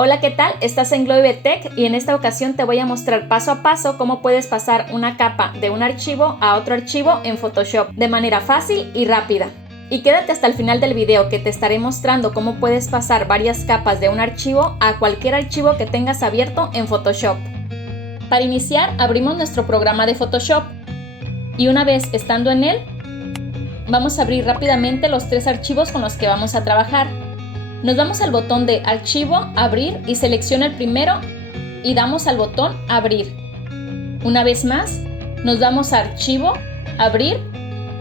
Hola, ¿qué tal? Estás en Globe Tech y en esta ocasión te voy a mostrar paso a paso cómo puedes pasar una capa de un archivo a otro archivo en Photoshop de manera fácil y rápida. Y quédate hasta el final del video que te estaré mostrando cómo puedes pasar varias capas de un archivo a cualquier archivo que tengas abierto en Photoshop. Para iniciar, abrimos nuestro programa de Photoshop y una vez estando en él, vamos a abrir rápidamente los tres archivos con los que vamos a trabajar. Nos vamos al botón de Archivo, Abrir y selecciona el primero y damos al botón Abrir. Una vez más, nos vamos a Archivo, Abrir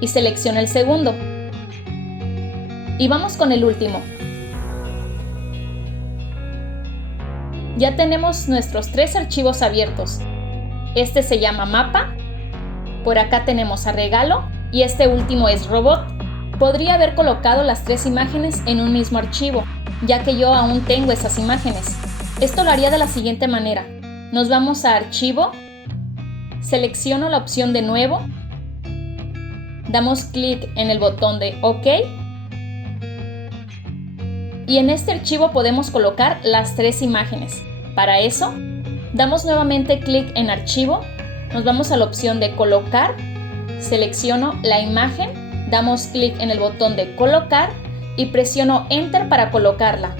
y selecciona el segundo. Y vamos con el último. Ya tenemos nuestros tres archivos abiertos. Este se llama Mapa, por acá tenemos a Regalo y este último es Robot. Podría haber colocado las tres imágenes en un mismo archivo, ya que yo aún tengo esas imágenes. Esto lo haría de la siguiente manera. Nos vamos a Archivo, selecciono la opción de Nuevo, damos clic en el botón de OK y en este archivo podemos colocar las tres imágenes. Para eso, damos nuevamente clic en Archivo, nos vamos a la opción de Colocar, selecciono la imagen, damos clic en el botón de Colocar y presiono Enter para colocarla.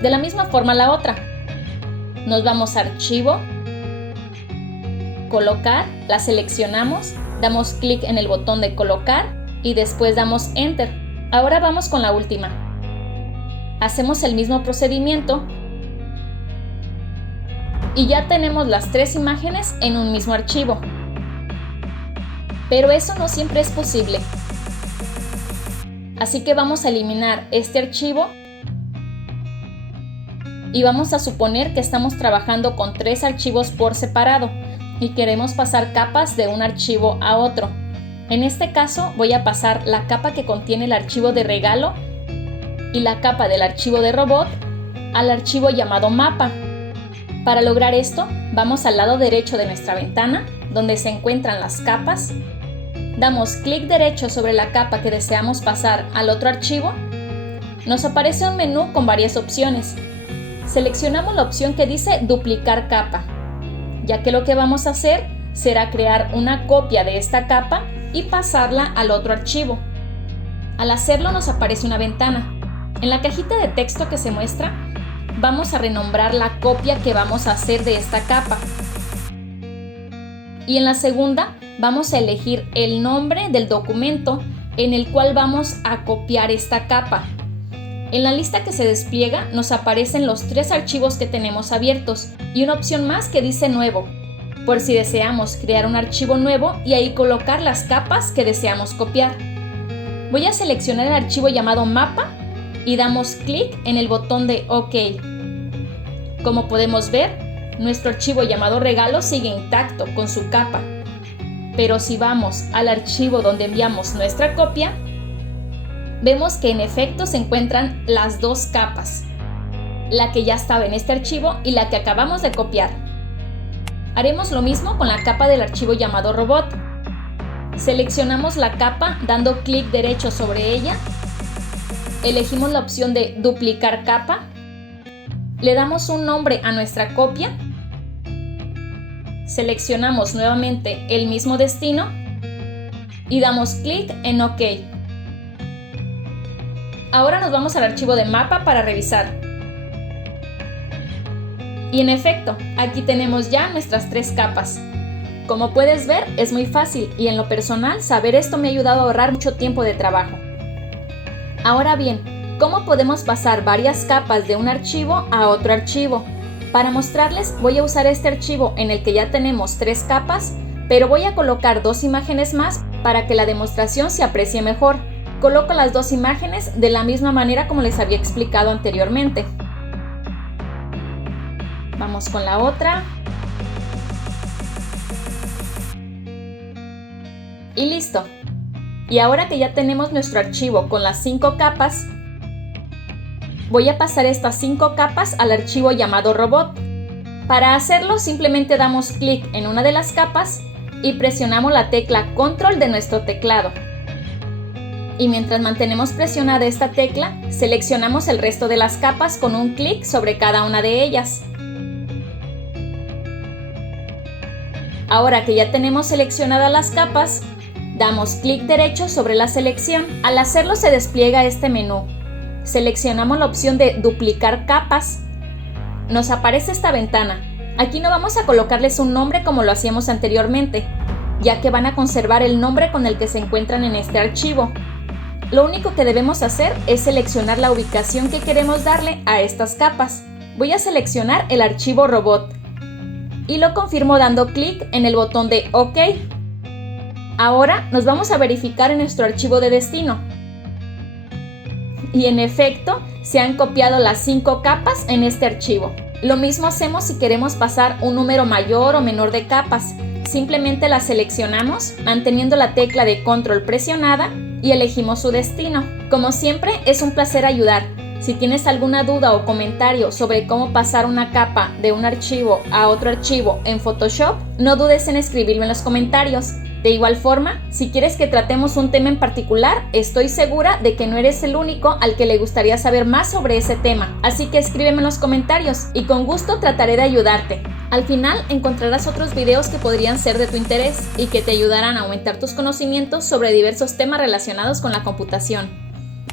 De la misma forma la otra. Nos vamos a Archivo, Colocar, la seleccionamos, damos clic en el botón de Colocar y después damos Enter. Ahora vamos con la última. Hacemos el mismo procedimiento y ya tenemos las tres imágenes en un mismo archivo. Pero eso no siempre es posible. Así que vamos a eliminar este archivo y vamos a suponer que estamos trabajando con tres archivos por separado y queremos pasar capas de un archivo a otro. En este caso voy a pasar la capa que contiene el archivo de Regalo y la capa del archivo de Robot al archivo llamado Mapa. Para lograr esto, vamos al lado derecho de nuestra ventana, donde se encuentran las capas. Damos clic derecho sobre la capa que deseamos pasar al otro archivo. Nos aparece un menú con varias opciones. Seleccionamos la opción que dice Duplicar capa, ya que lo que vamos a hacer será crear una copia de esta capa y pasarla al otro archivo. Al hacerlo nos aparece una ventana. En la cajita de texto que se muestra, vamos a renombrar la copia que vamos a hacer de esta capa. Y en la segunda, vamos a elegir el nombre del documento en el cual vamos a copiar esta capa. En la lista que se despliega nos aparecen los tres archivos que tenemos abiertos y una opción más que dice Nuevo, por si deseamos crear un archivo nuevo y ahí colocar las capas que deseamos copiar. Voy a seleccionar el archivo llamado Mapa y damos clic en el botón de OK. Como podemos ver, nuestro archivo llamado Regalo sigue intacto con su capa. Pero si vamos al archivo donde enviamos nuestra copia, vemos que en efecto se encuentran las dos capas, la que ya estaba en este archivo y la que acabamos de copiar. Haremos lo mismo con la capa del archivo llamado Robot. Seleccionamos la capa dando clic derecho sobre ella, elegimos la opción de Duplicar capa, le damos un nombre a nuestra copia, seleccionamos nuevamente el mismo destino y damos clic en OK. Ahora nos vamos al archivo de Mapa para revisar. Y en efecto, aquí tenemos ya nuestras tres capas. Como puedes ver, es muy fácil y en lo personal saber esto me ha ayudado a ahorrar mucho tiempo de trabajo. Ahora bien, ¿cómo podemos pasar varias capas de un archivo a otro archivo? Para mostrarles voy a usar este archivo en el que ya tenemos tres capas, pero voy a colocar dos imágenes más para que la demostración se aprecie mejor. Coloco las dos imágenes de la misma manera como les había explicado anteriormente. Vamos con la otra. Y listo. Y ahora que ya tenemos nuestro archivo con las 5 capas, voy a pasar estas 5 capas al archivo llamado Robot. Para hacerlo simplemente damos clic en una de las capas y presionamos la tecla Control de nuestro teclado. Y mientras mantenemos presionada esta tecla, seleccionamos el resto de las capas con un clic sobre cada una de ellas. Ahora que ya tenemos seleccionadas las capas, damos clic derecho sobre la selección. Al hacerlo se despliega este menú. Seleccionamos la opción de duplicar capas. Nos aparece esta ventana. Aquí no vamos a colocarles un nombre como lo hacíamos anteriormente, ya que van a conservar el nombre con el que se encuentran en este archivo. Lo único que debemos hacer es seleccionar la ubicación que queremos darle a estas capas. Voy a seleccionar el archivo robot y lo confirmo dando clic en el botón de OK. Ahora nos vamos a verificar en nuestro archivo de destino. Y en efecto, se han copiado las 5 capas en este archivo. Lo mismo hacemos si queremos pasar un número mayor o menor de capas. Simplemente las seleccionamos manteniendo la tecla de control presionada y elegimos su destino. Como siempre, es un placer ayudar. Si tienes alguna duda o comentario sobre cómo pasar una capa de un archivo a otro archivo en Photoshop, no dudes en escribirlo en los comentarios. De igual forma, si quieres que tratemos un tema en particular, estoy segura de que no eres el único al que le gustaría saber más sobre ese tema. Así que escríbeme en los comentarios y con gusto trataré de ayudarte. Al final encontrarás otros videos que podrían ser de tu interés y que te ayudarán a aumentar tus conocimientos sobre diversos temas relacionados con la computación.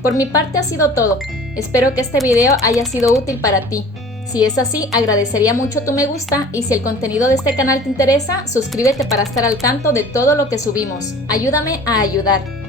Por mi parte ha sido todo. Espero que este video haya sido útil para ti. Si es así, agradecería mucho tu me gusta y si el contenido de este canal te interesa, suscríbete para estar al tanto de todo lo que subimos. Ayúdame a ayudar.